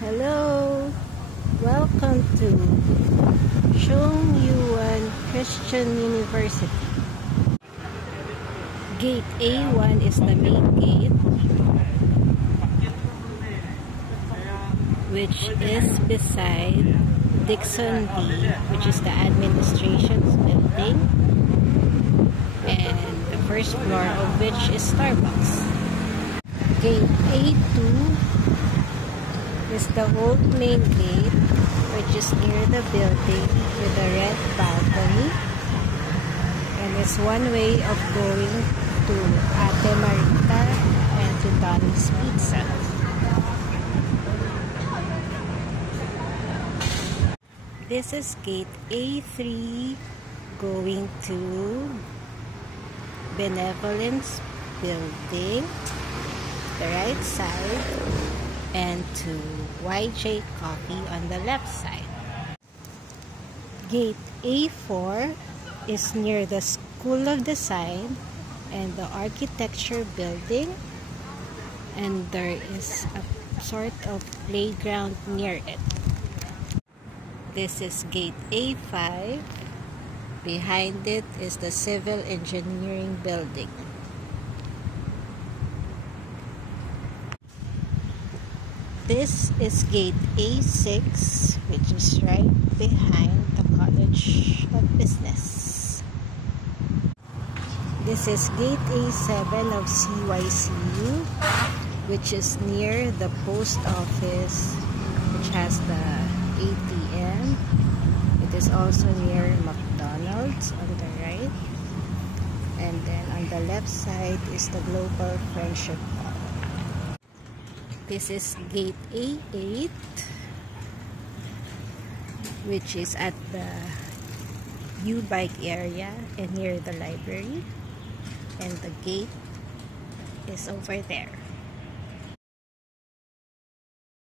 Hello, welcome to Chung Yuan Christian University. Gate A1 is the main gate, which is beside Dixon D, which is the administration's building, and the first floor of which is Starbucks. Gate A2 is the old main gate, which is near the building with a red balcony, and it's one way of going to Ate Marita and to Donnie's Pizza. This is gate A3 going to Benevolence Building, the right side, and to YJ Coffee on the left side. Gate A4 is near the School of Design and the Architecture Building, and there is a sort of playground near it. This is gate A5. Behind it is the Civil Engineering Building. This is gate A6, which is right behind the College of Business. This is gate A7 of CYCU, which is near the post office, which has the ATM. It is also near McDonald's on the right. And then on the left side is the Global Friendship Hall. This is gate A8, which is at the U-Bike area and near the library, and the gate is over there.